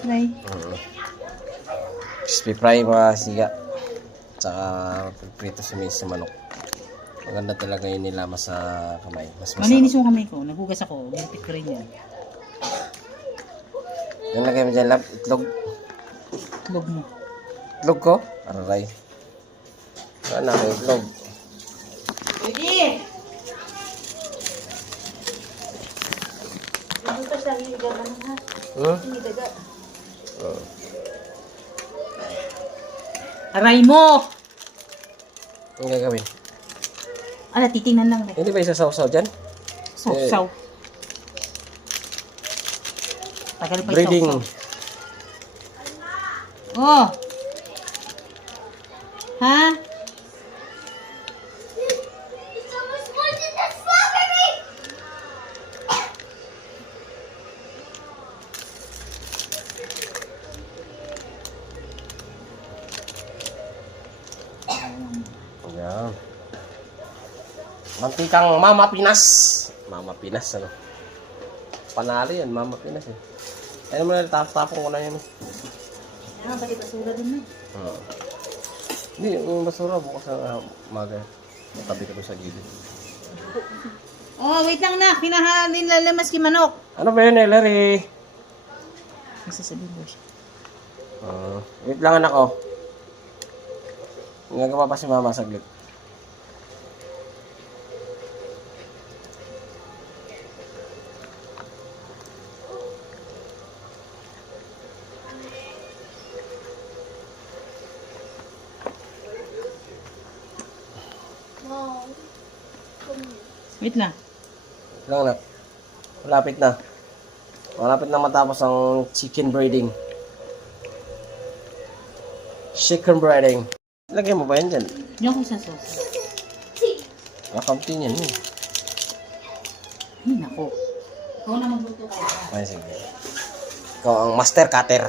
fry. Crispy fry mga siga. Tsaka prito sa manok. Maganda talaga yung nilamas sa kamay. Mas masarap. Malinis yung kamay ko. Naghugas ako. Ginipit ko rin yan. Yung lagay mo dyan, lab, itlog. Itlog mo. Itlog ko? Aray. Saan na ako itlog? Pwede! Butas lang yung gaman ha. Hindi daga. Aray mo! Ang gagawin? Ala, titingnan lang. Hindi ba isasaw-saw dyan? Saw. Tagal pa Breeding. Oh! Ha? Ayan. Mantikang Mama Pinas. Mama Pinas, ano? Panalo yan, Mama Pinas eh. Ayun mo na, tapong ko na yan eh. Ah, pati basura din na. Hindi, yung basura bukas na umaga. Matabi ko sa gilid. Oh, wait lang na. Kinahalin lalamas kay manok. Ano ba yun, Ellery? Masasabihin ko siya. Wait lang anak ko. Nagagawa pa si Mama saglit. Wait lang. Wait lang anak. Malapit na. Malapit na matapos ang chicken breeding. Chicken breeding. Lagyan mo ba yan dyan? Diyan ko sa sauce. Makamti niyan eh. Ay, naku. Ikaw na magluto ka. Ay, sige. Ikaw ang master cutter.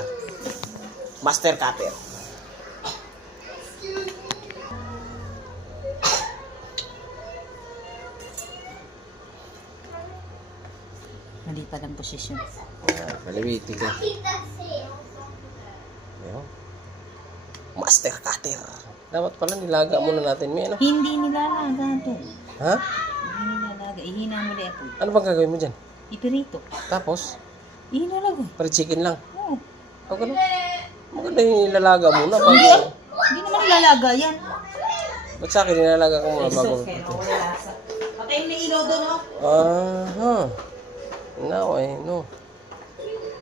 Master cutter. Mali pa lang posisyon. Malawiti ka. Ayun. Master cutter. Dapat pala nilaga muna natin. May ano? Hindi nilalaga ito. Ha? Hindi nilalaga. Ihina mo na ito. Ano bang gagawin mo dyan? Ipirito. Tapos, Ihinalaga. para chicken lang. Oo. O gano'n. Maganda yung nilalaga muna. Bago. Hindi naman nilalaga yan. Ba't sa akin nilalaga ka muna bago? Patay mo na ilaw doon, oh. Aha. No, I know.